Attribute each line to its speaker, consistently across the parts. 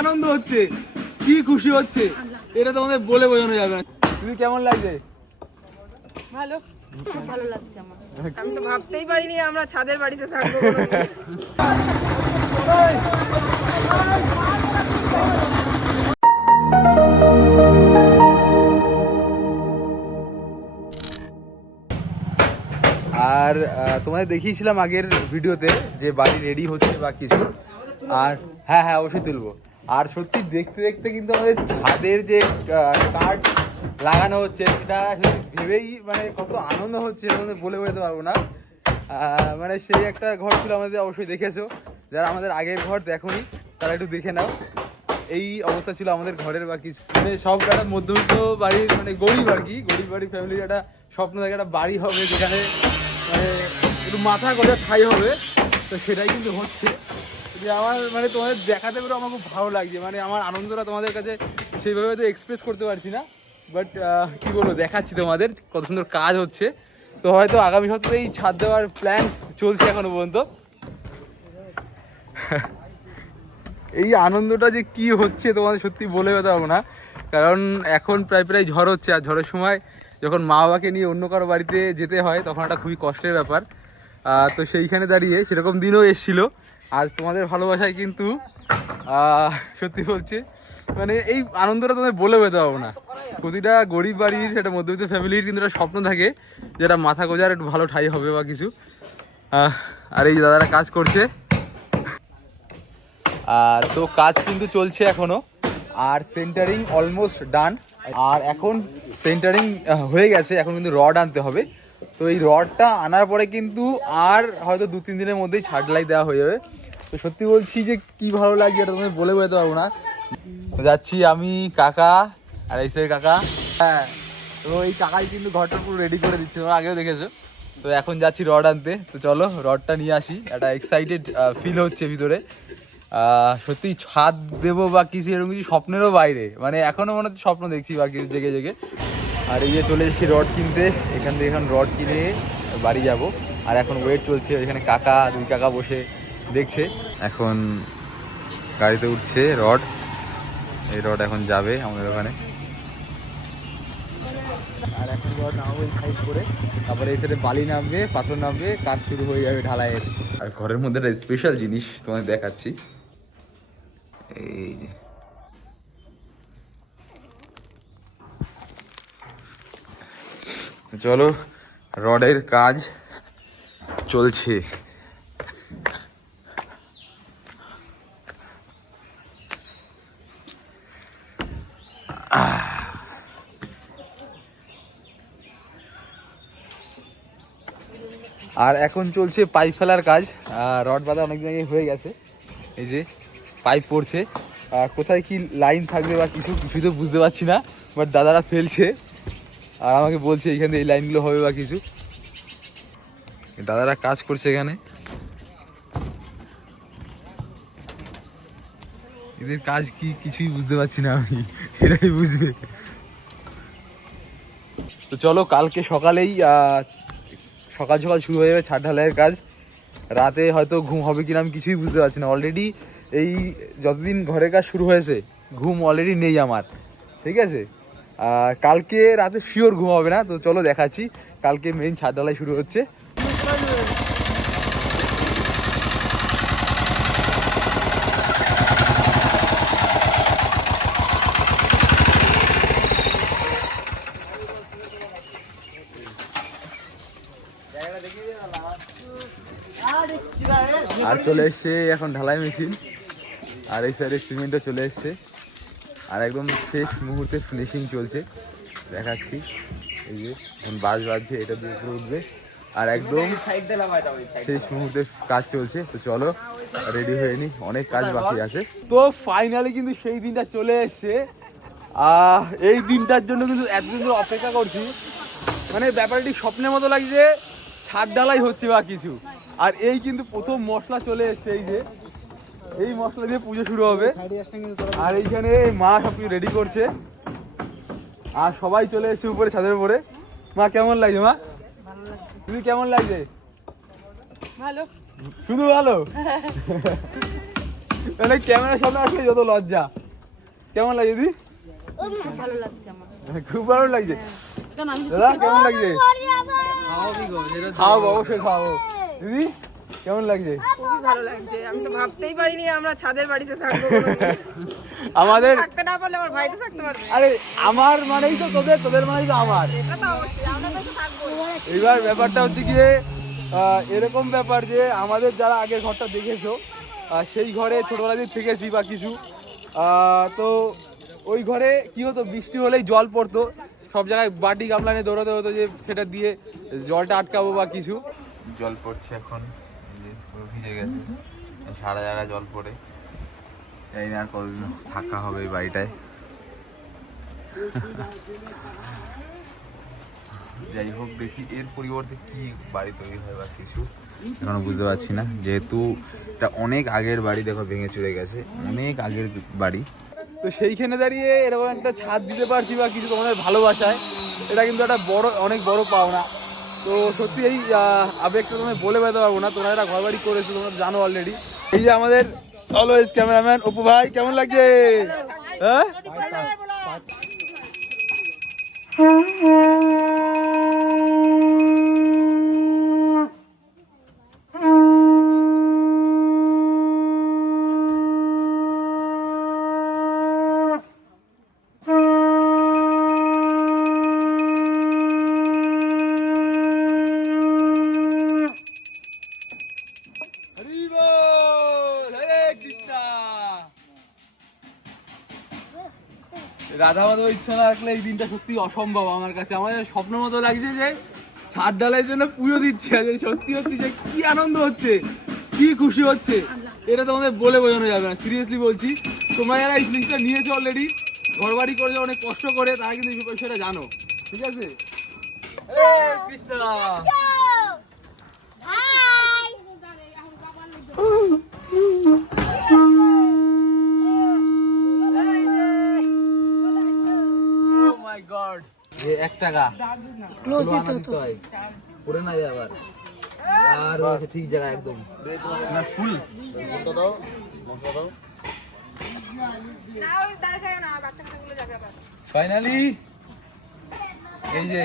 Speaker 1: আনন্দ হচ্ছে। কি খুশি হচ্ছে। এটা তোমাদের বলে বোঝানো যাবে না। তুমি কেমন লাগছে?
Speaker 2: ভালো। খুব ভালো লাগছে আমার। আমি তো ভাবতেই পারিনি আমরা ছাদের বাড়িতে থাকব।
Speaker 1: আর তোমাদের দেখিয়েছিলাম আগের ভিডিওতে যে বাড়ি রেডি হচ্ছে বা কিছু। আর হ্যাঁ হ্যাঁ অবশ্যই তুলবো। আর সত্যি দেখতে দেখতে কিন্তু আমাদের ছাদের যে কাঠ লাগানো হচ্ছে, সেটা ভেবেই মানে কত আনন্দ হচ্ছে বলে বোঝাতে পারব না। মানে সেই একটা ঘর ছিল আমাদের, অবশ্যই দেখেছ। যারা আমাদের আগের ঘর দেখোনি, তারা একটু দেখে নাও। এই অবস্থা ছিল আমাদের ঘরের বাকি। মানে সব একটা মধ্যবিত্ত বাড়ির মানে গরিব আর কি। গরিব বাড়ির ফ্যামিলির একটা স্বপ্ন থাকে, একটা বাড়ি হবে যেখানে মানে একটু মাথা করে ঠাই হবে। তো সেটাই কিন্তু হচ্ছে। যে আমার মানে তোমাদের দেখাতে পেরে আমার খুব ভালো লাগছে। মানে আমার আনন্দটা তোমাদের কাছে সেইভাবে তো এক্সপ্রেস করতে পারছি না। বাট কি বলব, দেখাচ্ছি তোমাদের কত সুন্দর কাজ হচ্ছে। তো হয়তো আগামী সপ্তাহে এই ছাদ দেওয়ার প্ল্যান চলছে এখনও পর্যন্ত। এই আনন্দটা যে কি হচ্ছে তোমাদের সত্যি বলে বোঝাতে পারব না। কারণ এখন প্রায় প্রায় ঝড় হচ্ছে, আর ঝড়ের সময় যখন মা বাবাকে নিয়ে অন্য কারও বাড়িতে যেতে হয়, তখন একটা খুবই কষ্টের ব্যাপার। তো সেইখানে দাঁড়িয়ে সেরকম দিনও এসছিল। আজ তোমাদের ভালোবাসায় কিন্তু সত্যি বলছে মানে এই আনন্দটা তোমাদের বলে বোঝাতে পারব না। প্রতিটা গরিব বাড়ির সেটা মধ্যবিত্ত ফ্যামিলির কিন্তু একটা স্বপ্ন থাকে যেটা মাথা গোজার একটু ভালো ঠাই হবে বা কিছু। আর এই দাদারা কাজ করছে। আর তো কাজ কিন্তু চলছে এখনও। আর সেন্টারিং অলমোস্ট ডান আর এখন সেন্টারিং হয়ে গেছে, এখন কিন্তু রড আনতে হবে। তো এই রডটা আনার পরে কিন্তু আর হয়তো দু, তিন দিনের মধ্যেই ছাড় ছাড়লাই দেওয়া হয়ে যাবে। তো সত্যি বলছি যে কি ভালো লাগছে এটা তোমাদের বলে বোঝাতে পারব না। যাচ্ছি আমি, কাকা, আর এই কাকা। হ্যাঁ তো এই কাকাই কিন্তু ঘরটা পুরো রেডি করে দিচ্ছে, তোমরা আগেও দেখেছ। তো এখন যাচ্ছি রড আনতে। তো চলো, রডটা নিয়ে আসি। একটা এক্সাইটেড ফিল হচ্ছে ভিতরে। সত্যি ছাদ দেবো বা কিছু এরকম কিছু স্বপ্নেরও বাইরে। মানে এখনও মনে হচ্ছে স্বপ্ন দেখছি বা কিছু জেগে জেগে। আর এই যে চলে এসেছি রড কিনতে, এখান থেকে এখন রড কিনে বাড়ি যাব। আর এখন ওয়েট চলছে, এখানে কাকা, দুই কাকা বসে দেখছে। এখন গাড়িতে উঠছে রড। এই রড এখন যাবে আমাদের ওখানে। আর এখন রড নামবো সাইড করে। তারপরে এই বালি নামবে, পাথর নামবে, কাজ শুরু হয়ে যাবে ঢালাইয়ের। আর ঘরের মধ্যে একটা স্পেশাল জিনিস তোমাদের দেখাচ্ছি। এই যে। চলো, রডের কাজ চলছে। আর এখন চলছে পাইপ ফেলার কাজ। রড বাঁধা অনেকদিন আগে হয়ে গেছে। এই যে পাইপ পড়ছে। কোথায় কি লাইন থাকবে বা কিছু কিছু তো বুঝতে পারছি না বাট দাদারা ফেলছে। আর আমাকে বলছে এইখানে এই লাইনগুলো হবে বা কিছু। দাদারা কাজ করছে এখানে। এদের কাজ কি কিছুই বুঝতে পারছি না আমি। এরাই বুঝবে। তো চলো, কালকে সকালেই সকাল সকাল শুরু হয়ে যাবে ছাদ ঢালাইয়ের কাজ। রাতে হয়তো ঘুম হবে কিনা আমি কিছুই বুঝতে পারছি না। অলরেডি এই যতদিন ঘরের কাজ শুরু হয়েছে, ঘুম অলরেডি নেই আমার। ঠিক আছে? কালকে রাতে শিওর ঘুম হবে না, তো চলো দেখাচ্ছি। কালকে মেইন ছাদ ঢালাই শুরু হচ্ছে। আর চলে এসছে এখন ঢালাই মেশিন। আর এই সাইডে সিমেন্টও চলে এসছে। আর একদম শেষ মুহূর্তে ফিনিশিং চলছে। দেখাচ্ছি। এই যে এখন বাস বাজছে এটা দিয়ে উপরে উঠবে। আর একদম শেষ মুহূর্তে কাজ চলছে। তো চলো রেডি হয়ে নি অনেক কাজ বাকি আছে। তো ফাইনালি কিন্তু সেই দিনটা চলে এসছে। আহ, এই দিনটার জন্য কিন্তু এতদিন ধরে অপেক্ষা করছি। মানে ব্যাপারটি স্বপ্নের মতো লাগছে ছাদ ঢালাই হচ্ছে বা কিছু। আর এই কিন্তু প্রথম মশলা চলে এসছে এই যে। এই মশলা দিয়ে পুজো শুরু হবে। আর এইখানে মা সব কিছু রেডি করছে। আর সবাই চলে এসেছে উপরে ছাদের উপরে। মা কেমন লাগছে মা? তুমি কেমন লাগছে?
Speaker 2: ভালো।
Speaker 1: শুধু ভালো? মানে ক্যামেরার সামনে আসলে যত লজ্জা। কেমন লাগে দিদি?
Speaker 2: খুব ভালো লাগছে। আমার
Speaker 1: খুব ভালো লাগছে দাদা কেমন লাগছে? খাওয়াবো অবশ্যই খাওয়াবো দিদি? কেমন লাগছে?
Speaker 2: খুবই ভালো লাগছে। আমি তো ভাবতেই পারিনি আমরা ছাদের বাড়িতে থাকব
Speaker 1: আমাদের
Speaker 2: থাকতে না পারলে আমার ভাইতে থাকতে পারবে।
Speaker 1: আরে আমার মানেই তো তোদের তোদের মানেই তো আমার।
Speaker 2: এটা তো অবশ্যই আমরা তো থাকব।
Speaker 1: এইবার ব্যাপারটা হচ্ছে গিয়ে এরকম ব্যাপার যে আমাদের যারা আগের ঘরটা দেখেছ সেই ঘরে ছোটবেলা দিয়ে থেকেছি বা কিছু। তো ওই ঘরে কি হতো বৃষ্টি হলেই জল পড়তো। সব জায়গায় বাটি গামলা নিয়ে দৌড়াতে হতো যে সেটা দিয়ে জলটা আটকাবো বা কিছু। জল পড়ছে এখন। ভিজে গেছে। সারা জায়গায় জল পড়ে। জানি না আর কতদিন থাকা হবে এই বাড়িটায়? যাই হোক, দেখি এর পরিবর্তে কি বাড়ি তৈরি হয় বা কিছু। এখনও বুঝতে পারছি না। যেহেতু এটা অনেক আগের বাড়ি, দেখো, ভেঙে চলে গেছে। অনেক আগের বাড়ি। তো সেইখানে দাঁড়িয়ে এরকম একটা ছাদ দিতে পারছি বা কিছু তোমাদের ভালোবাসায়। এটা কিন্তু একটা বড়, অনেক বড় পাওনা। তো সত্যি এই আবেগ আবেগটা তোমায় বলে বেড়াতে পারব না তোমরা এরা ঘর বাড়ি করেছ তোমরা জানো অলরেডি এই যে আমাদের অলওয়েজ ক্যামেরাম্যান অপু ভাই কেমন লাগছে? হ্যাঁ? রাধা মাধব ইচ্ছা না রাখলে এই দিনটা সত্যি অসম্ভব আমার কাছে। আমার স্বপ্ন মতো লাগছে যে ছাদ ডালাইয়ের জন্য পুজো দিচ্ছে সত্যি সত্যি যে কি আনন্দ হচ্ছে কি খুশি হচ্ছে এটা তোমাদের বলে বোঝানো যাবে না। সিরিয়াসলি বলছি তোমরা যারা এই জিনিসটা নিয়েছো অলরেডি ঘর বাড়ি করেছ অনেক কষ্ট করে তারা কিন্তু সেটা জানো। ঠিক আছে? কৃষ্ণা। এ এক টাকা। ক্লোজ দিতে হতো। পড়ে না যায় আবার। আর রয়েছে ঠিক জায়গা একদম। না ফুল। ফাইনালি এই যে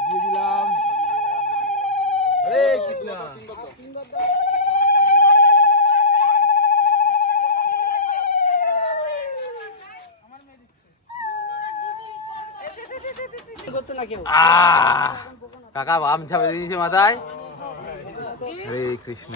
Speaker 1: দিয়ে দিলাম হরে কৃষ্ণ আহ! কাকা বাম ছাপে দিয়েছে মাথায়। হরে কৃষ্ণ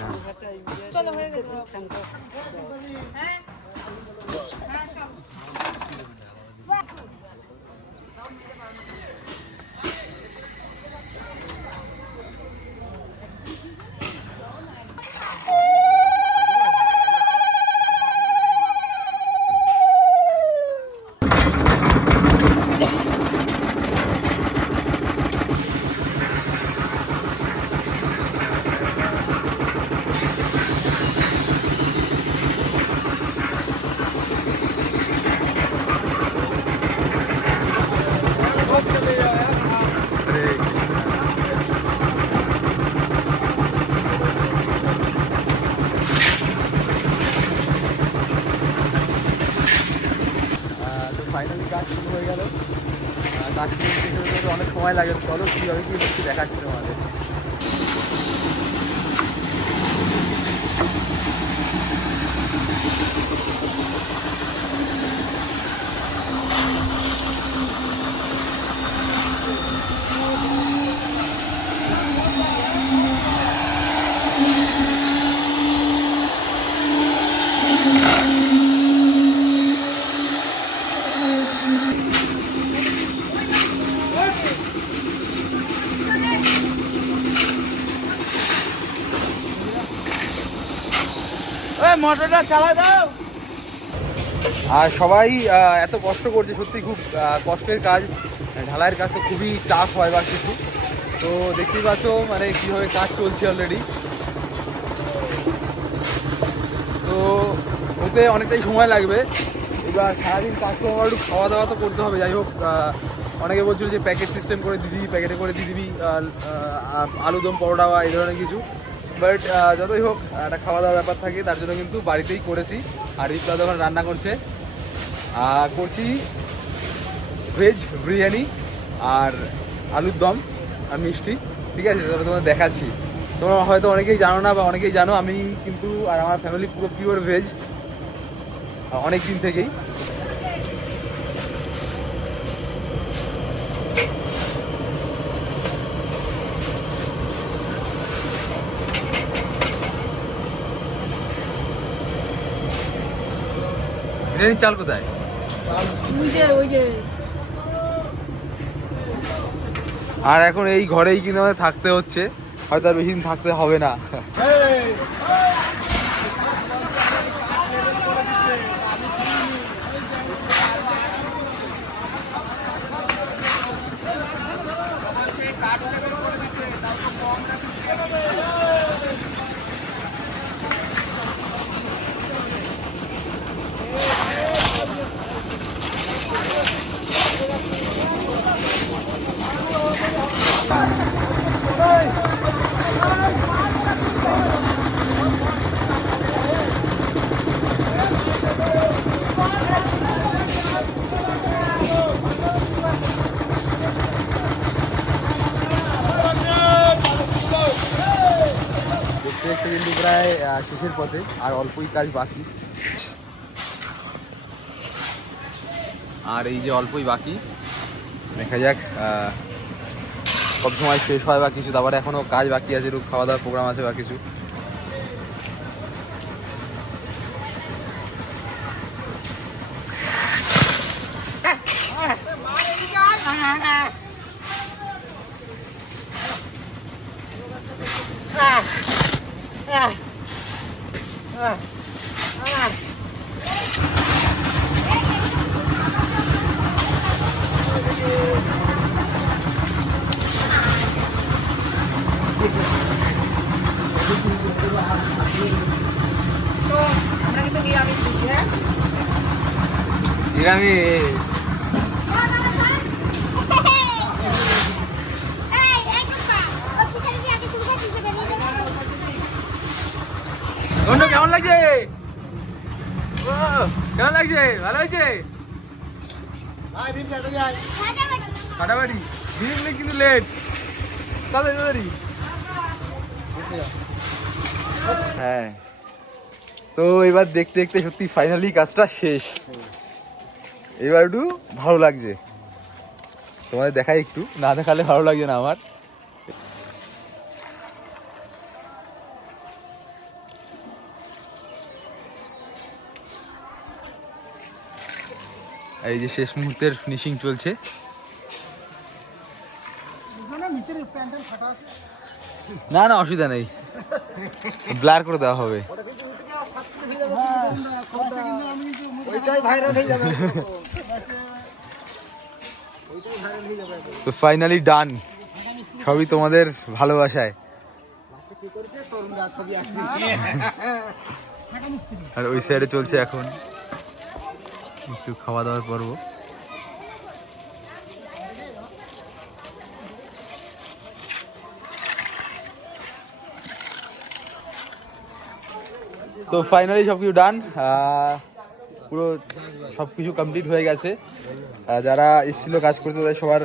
Speaker 1: হরে কৃষ্ণ আহ, তো ফাইনালি কাজ শুরু হয়ে গেল আহ, কাজ শুরু শেষ হতে হতে অনেক সময় লাগে চলো কীভাবে কী হচ্ছে দেখাচ্ছি তোমাদের মোটরটা দাও। আর সবাই এত কষ্ট করছে, সত্যি খুব কষ্টের কাজ। ঢালাইয়ের কাজ তো খুবই টাফ হয় বা কিছু। তো দেখতেই পাচ্ছ মানে কীভাবে কাজ চলছে অলরেডি তো ওতে অনেকটাই সময় লাগবে। এবার সারাদিন কাজ করে আমার একটু খাওয়া দাওয়া তো করতে হবে। যাই হোক অনেকে বলছিল যে প্যাকেট সিস্টেম করে দিবি, প্যাকেটে করে দিয়ে দিবি আলুদম, পরোটা বা এই ধরনের কিছু। বাট যতই হোক, একটা খাওয়া দাওয়ার ব্যাপার থাকে, তার জন্য কিন্তু বাড়িতেই করেছি। আর রিপ্লা যখন রান্না করছে। করছি ভেজ বিরিয়ানি আর আলুর দম আর মিষ্টি। ঠিক আছে তাহলে তোমাদের দেখাচ্ছি। তোমরা হয়তো অনেকেই জানো না বা অনেকেই জানো, আমি কিন্তু আর আমার ফ্যামিলি পুরো পিওর ভেজ অনেক দিন থেকেই। বিরিয়ানির চাল কোথায়? আর এখন এই ঘরেই কিন্তু আমাদের থাকতে হচ্ছে হয়তো আর বেশি দিন থাকতে হবে না দেখতে দেখতে কিন্তু প্রায় শেষের পথে, আর অল্পই কাজ বাকি। আর এই যে অল্পই বাকি, দেখা যাক কত সময় শেষ হয় বা কিছু, তারপরে এখনও কাজ বাকি আছে, একটু খাওয়া দাওয়ার প্রোগ্রাম আছে বা কিছু।
Speaker 2: তো আমরা কিন্তু নিরামিষ দিচ্ছি হ্যাঁ
Speaker 1: নিরামিষ বন্ধু কেমন লাগছে? কেমন লাগছে? ভালো হয়েছে ফাটাফাটি দিন কিন্তু লেট তাড়াতাড়ি হ্যাঁ। তো এবার দেখতে দেখতে সত্যি ফাইনালি কাজটা শেষ। এবার একটু ভালো লাগছে। তোমাদের দেখাই একটু। না দেখালে ভালো লাগছে না আমার। এই যে শেষ মুহূর্তের ফিনিশিং চলছে। না না অসুবিধা নেই। ব্লার করে দেওয়া হবে। তো ফাইনালি ডান সবই তোমাদের ভালোবাসায়। আর ওই সাইডে চলছে এখন। একটু খাওয়া দাওয়ার পর্ব। তো ফাইনালি সব কিছু ডান পুরো সব কিছু কমপ্লিট হয়ে গেছে। যারা এসেছিল কাজ করতে, তাদের সবার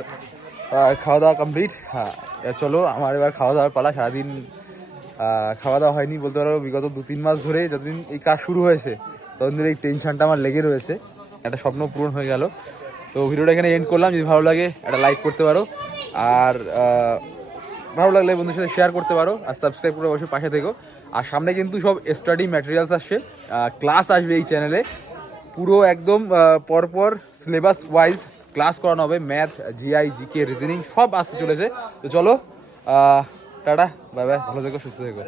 Speaker 1: খাওয়া দাওয়া কমপ্লিট হ্যাঁ চলো, আমার এবার খাওয়া দাওয়ার পালা। সারাদিন খাওয়া দাওয়া হয়নি বলতে পারো। বিগত দু তিন মাস ধরে যতদিন এই কাজ শুরু হয়েছে, ততদিন এই টেনশনটা আমার লেগে রয়েছে। একটা স্বপ্ন পূরণ হয়ে গেল। তো ভিডিওটা এখানে এন্ড করলাম। যদি ভালো লাগে, একটা লাইক করতে পারো। আর ভালো লাগলে বন্ধুর সাথে শেয়ার করতে পারো। আর সাবস্ক্রাইব করে অবশ্যই পাশে থেকো। আর সামনে কিন্তু সব স্টাডি ম্যাটেরিয়ালস আসছে। ক্লাস আসবে এই চ্যানেলে পুরো একদম পরপর সিলেবাস ওয়াইজ ক্লাস করানো হবে। ম্যাথ জিআই জিকে রিজনিং সব আসতে চলেছে। তো চলো টাটা বাই বাই ভালো থেকো, সুস্থ থেকো।